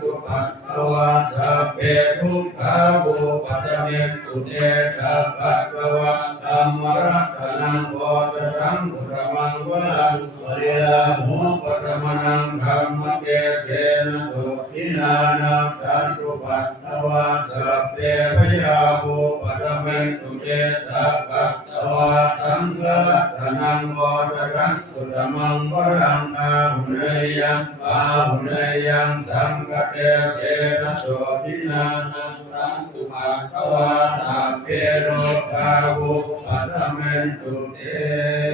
ตุปัสสวะสัพเพทุกขาบุปัตเมตุเตสัพพะวะธัมมรัตนังโพชตังพุทธมังวรังวริลาหุปัตมนังธัมมเกเสนะโสทินานาตัสสุปัสสวะสัพเพพยาบุปัตเมตุเตสัพพะวะธัมมรัตนังโพชตังพุทธมังวรังอาหุเนยังสังฆเตเสนะโสทินานาตัสสุปัสสวะสัพเพโลกาบุปัตเมตุเต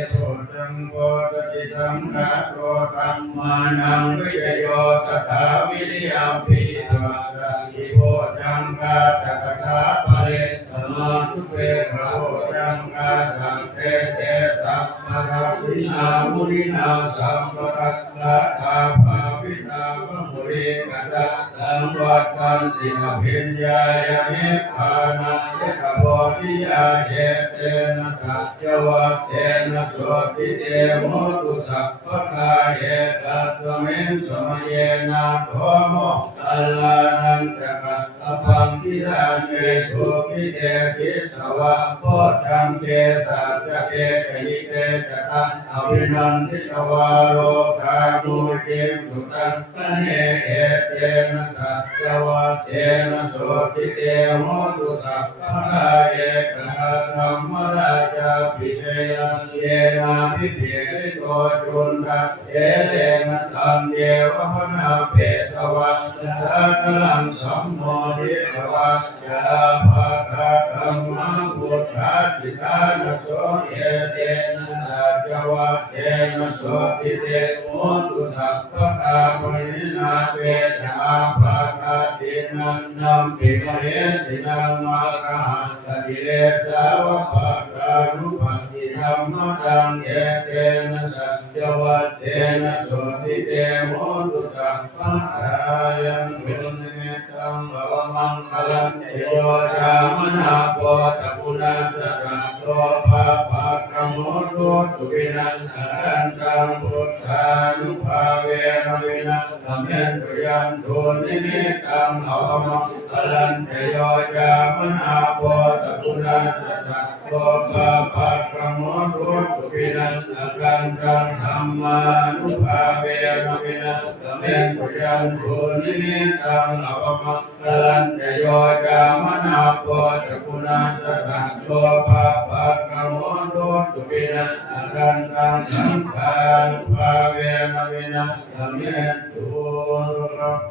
โพธังโพธิสัมมาโรธัมมานังวิจโยตถาวิริยมปิตวะอิโพธังกาตถาปะเรสมาทุเปโพธังกาสังเตเตสัมมาวินามุนินาสัมปะระตาภาวิตาวมุริกตะสัมวัตตันติมภิญญายะนิพพานายะโพธิยาเยเตนะสัจวัตเตนะโสติเตโมตุสัพพะกาเยตัตเมสมเยนะโทโมอัลลานันตะอภัมปิราเมตุปิเตปิสวะโพธังเกสัจเกกยิเตจตังอภินันทิตวาโลกามุติสุตังปะเนเอเตนะสัจวัตเตนะโสติเตโมตุสัพพะกาเยกะธรรมราชาภิเทนะเยนะภิเภริโตจุนทะเอเลนะตัมเยวะพนาเปตวะสัตลังสัมโมทิภวะยาภาคาธัมมาพุทธาจิตานะโสเอเตนะสัจวัตเตนะโสติเตโมตุสัพพะกามณินาเวนะอาภาคาตินันนัมปิมเหตินังมะกะหัตติเลสาวะภะกานุปัสสิธัมมะตังเอเตนะสัจวัตเตนะโสติเตโมตุสัพพะกายันตุนิเมตังภวมังคลังเตโยยามนาโพตะปุนัสสะโลภะภะคะโมโตตุวินัสสันตังพุทธานุภาเวนะวินะธรรมเมตุยันตุนิเมตังภวมังคลังเตโยยามนาโพตะปุนัสสะโลภะภะคะโมโตตุวินัสสันตังธัมมานุภาเวนะวินะธรรมเมตุยันตุนิเมตังภวมังคลังเตโยยามนาโพตะปุนัสสะโลภะภะคะโมโตตุวินัสสันตังธัมมานุภาเวนะวินะธรรมเมตุ